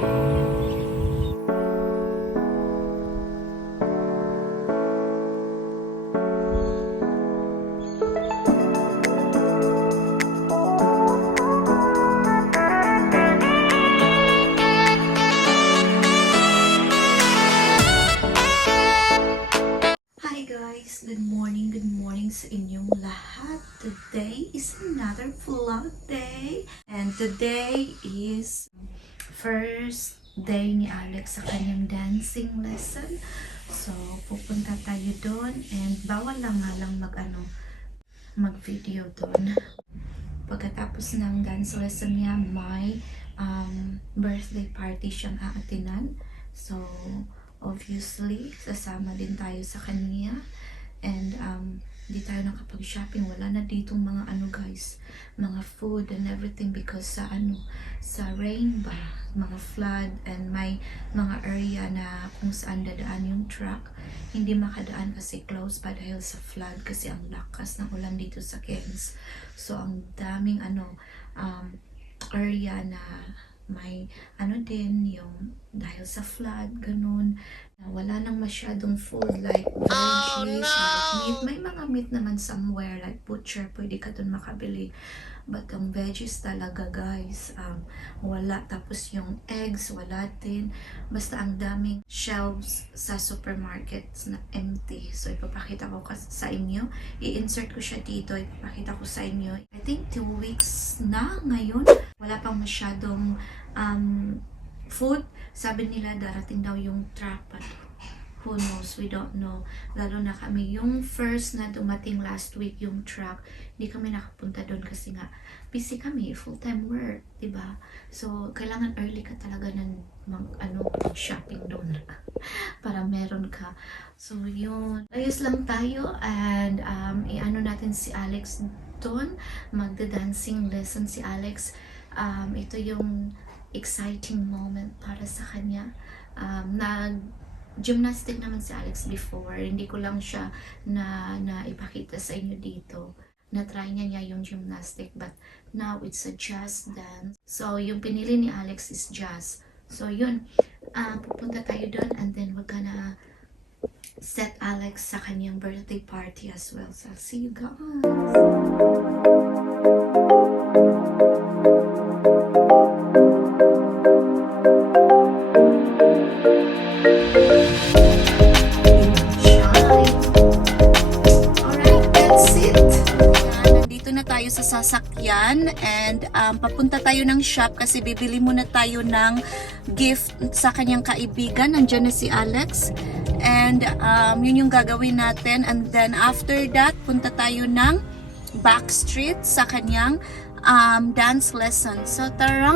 Good morning sa inyong lahat. Today is another vlog day. And today is first day ni Alex sa kanyang dancing lesson. So, pupunta tayo doon and bawal lang nga lang mag-video doon. Pagkatapos ng dance lesson niya, may birthday party siyang aatinan. So, obviously, sasama din tayo sa kanya. And di tayo nakapag-shopping, wala na ditong mga guys, mga food and everything because sa rain ba, mga flood, and may mga area na kung saan dadaan yung truck, hindi makadaan kasi close pa dahil sa flood kasi ang lakas ng ulan dito sa Cairns. So ang daming area na may din yung dahil sa flood, ganun. Wala nang masyadong food like veggies, like meat. May mga meat naman somewhere like butcher, pwede ka dun makabili. But ang veggies talaga guys, wala. Tapos yung eggs, wala din. Basta ang daming shelves sa supermarkets na empty. So ipapakita ko sa inyo. I-insert ko siya dito. Ipapakita ko sa inyo. I think 2 weeks na ngayon. Wala pang masyadong food. Sabi nila darating daw yung truck, but who knows, we don't know. Lalo na kami, yung first na dumating last week yung truck, hindi kami nakapunta doon kasi nga busy kami, full-time work, diba? So kailangan early ka talaga ng shopping doon para meron ka. So yun, ayos lang tayo and natin si Alex doon, magda-dancing lesson si Alex. Ito yung exciting moment para sa kanya. Nag-gymnastic naman si Alex before. Hindi ko lang siya na ipakita sa inyo dito. Na-try niya yung gymnastic, but now it's a jazz dance. So, yung pinili ni Alex is jazz. So, yun. Pupunta tayo doon and then we're gonna set Alex sa kanyang birthday party as well. So, I'll see you guys. Sa sasakyan and papunta tayo ng shop kasi bibili muna tayo ng gift sa kanyang kaibigan. Nandiyan na si Alex and yun yung gagawin natin, and then after that punta tayo ng Backstreet sa kanyang dance lesson. So tara!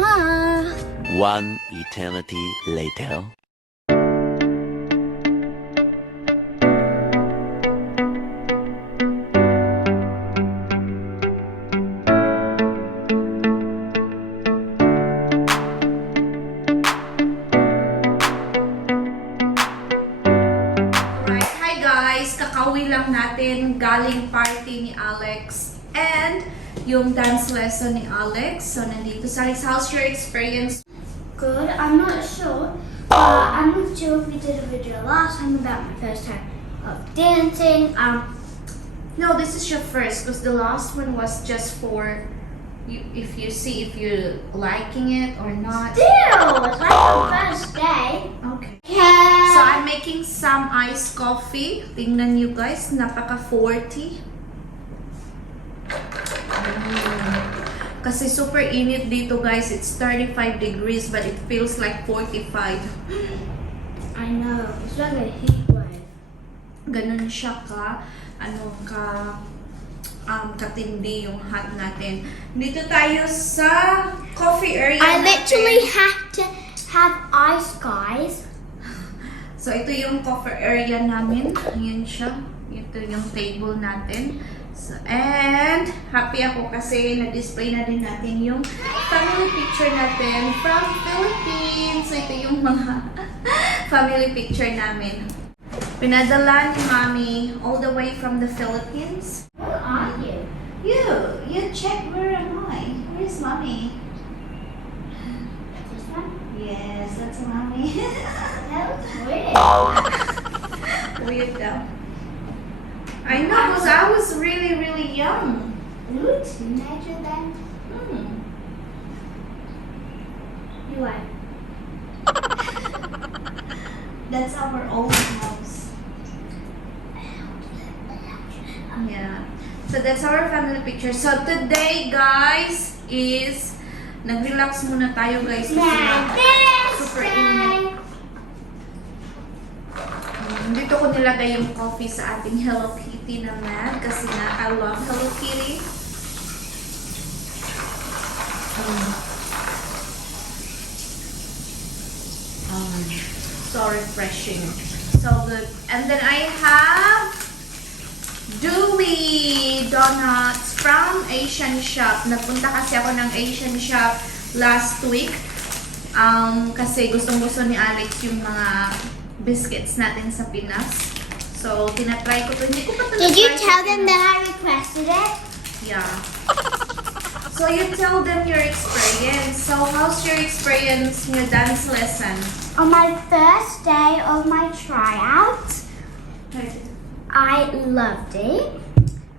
One eternity later. Kakauwi lang natin galing party ni Alex and yung dance lesson ni Alex. So nandito sa Alex, how's your experience? Good. I'm not sure if we did a video last time about my first time of dancing. No, this is your first because the last one was just for you, if you see if you're liking it or not. Still, it's like the first day. Okay. Yeah. So I'm making some iced coffee. Tingnan nyo guys, napaka 40. Kasi super init dito guys. It's 35 degrees but it feels like 45. I know. It's like a heat wave. Ganun siya katindi yung hot natin. Dito tayo sa coffee area I literally natin. have to have ice, guys. So, ito yung coffee area namin. Yan siya. Ito yung table natin. So, and happy ako kasi na-display na din natin yung family picture natin from Philippines. So, ito yung mga family picture namin. Pinadala ni Mommy all the way from the Philippines. Where are you? You check, where am I? Where's Mommy? This one? Yes, to mommy. That was weird. Weird though. I know, because I was really, really young. You were a teenager then? You were. That's our old house. Yeah. So that's our family picture. So today, guys, is nag-relax muna tayo, guys. Kasi nga, super init. Dito ko nilagay yung coffee sa ating Hello Kitty na mug kasi nga I love Hello Kitty. So refreshing. So good. And then I have Dewey Donuts from Asian Shop. Nagpunta kasi ako ng Asian Shop last week. Kasi gustong-gusto ni Alex yung mga biscuits natin sa Pinas. So, tinatry ko to. Hindi ko pa ito Did you na-try sa tell them Pinas. that I requested it? Yeah. So, you tell them your experience. So, how's your experience in your dance lesson? On my first day of my tryout, I loved it.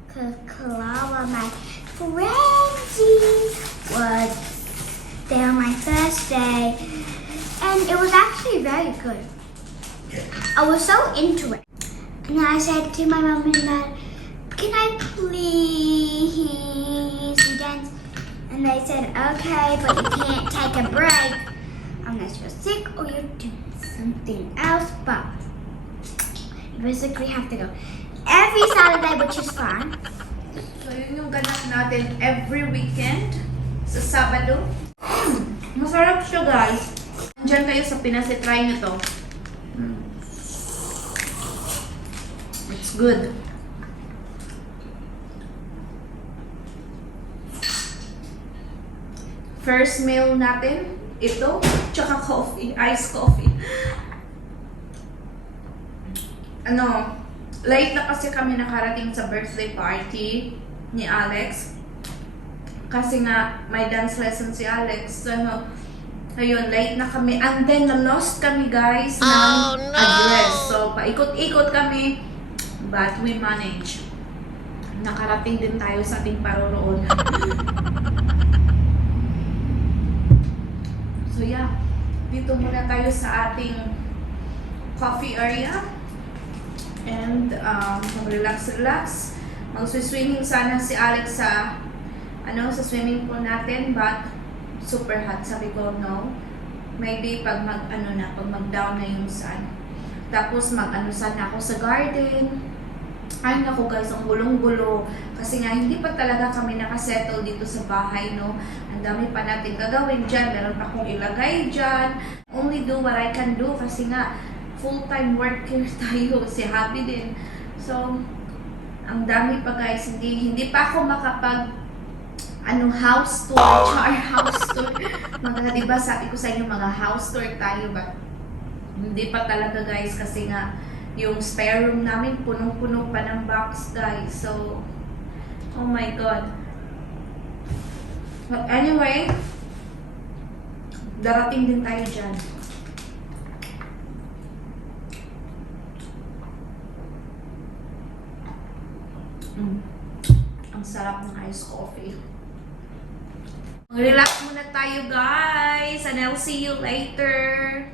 Because Clara, my friendie, was there on my first day. And it was actually very good. I was so into it. And then I said to my mom and dad, can I please dance? And they said, okay, but you can't take a break unless you're sick or you're doing something else. But you basically have to go every Saturday, which is fun. So, yun yung ganap natin every weekend sa Sabado. Masarap siya, guys. Diyan kayo sa Pinas, try nyo to. It's good. First meal natin, ito, tsaka coffee, iced coffee. Late na kasi kami nakarating sa birthday party ni Alex. Kasi nga, may dance lesson si Alex. So, ayun, late na kami. And then, na-lost kami, guys, ng address. So, paikot-ikot kami. But we managed. Nakarating din tayo sa ating paroroonan. So, yeah. Dito muna tayo sa ating coffee area. And, mag-relax-relax. Mag-swimming sana si Alex sa sa swimming pool natin, but super hot. Sabi ko, no. Maybe pag mag-down na yung sun. Tapos sana ako sa garden. Ay naku guys, ang gulong-gulo. Kasi nga, hindi pa talaga kami nakasettle dito sa bahay, no. Ang dami pa natin gagawin dyan. Meron pa akong ilagay dyan. Only do what I can do kasi nga, full-time worker tayo. Si Happy din. So, ang dami pa guys. Hindi pa ako makapag house tour, house tour. Diba sabi ko sa inyo, house tour tayo, but hindi pa talaga guys kasi nga yung spare room namin punong-puno pa ng box guys. So, oh my god. But anyway, darating din tayo dyan. Ang sarap ng iced coffee. Relax muna tayo guys, and I'll see you later.